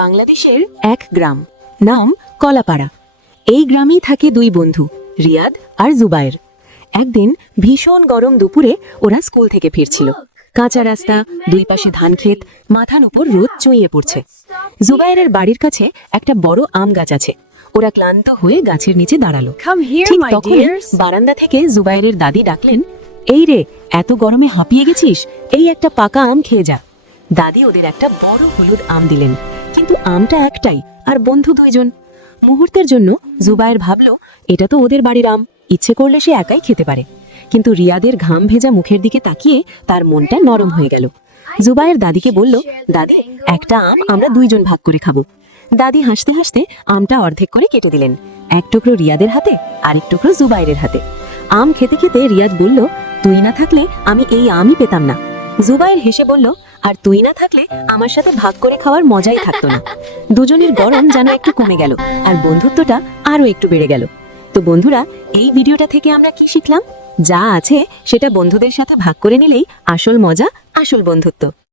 বাংলাদেশের এক গ্রাম, নাম কলাপাড়া। এই গ্রামেই থাকে দুই বন্ধু, রিয়াদ আর জুবায়ের। একদিন ভীষণ গরম দুপুরে ওরা স্কুল থেকে ফিরছিল। কাঁচা রাস্তা, দুই পাশে ধান ক্ষেত, মাথার উপর রোদ চুঁইয়ে পড়ছে। জুবায়েরের বাড়ির কাছে একটা বড় আম গাছ আছে। ওরা ক্লান্ত হয়ে গাছের নিচে দাঁড়ালো। ঠিক তখনই বারান্দা থেকে জুবায়েরের দাদি ডাকলেন, এই রে, এত গরমে হাঁপিয়ে গেছিস, এই একটা পাকা আম খেয়ে যা। দাদি ওদের একটা বড় হলুদ আম দিলেন, কিন্তু আমটা একটাই আর বন্ধু দুইজন। মুহূর্তের জন্য জুবায়ের ভাবল, এটা তো ওদের বাড়ির আম, ইচ্ছে করলে সে একাই খেতে পারে। কিন্তু রিয়াদের ঘাম ভেজা মুখের দিকে তাকিয়ে তার মনটা নরম হয়ে গেল। জুবায়ের দাদিকে বলল, দাদি, একটা আম আমরা দুইজন ভাগ করে খাবো। দাদি হাসতে হাসতে আমটা অর্ধেক করে কেটে দিলেন, এক টুকরো রিয়াদের হাতে, আরেক টুকরো জুবায়েরের হাতে। আম খেতে খেতে রিয়াদ বলল, তুই না থাকলে আমি এই আমই পেতাম না। জুবায়ের হেসে বলল, আর তুই না থাকলে আমার সাথে ভাগ করে খাওয়ার মজাই থাকতো না। দুজনের গরম যেন একটু কমে গেল, আর বন্ধুত্বটা আরো একটু বেড়ে গেল। তো বন্ধুরা, এই ভিডিওটা থেকে আমরা কি শিখলাম? যা আছে সেটা বন্ধুদের সাথে ভাগ করে নিলেই আসল মজা, আসল বন্ধুত্ব।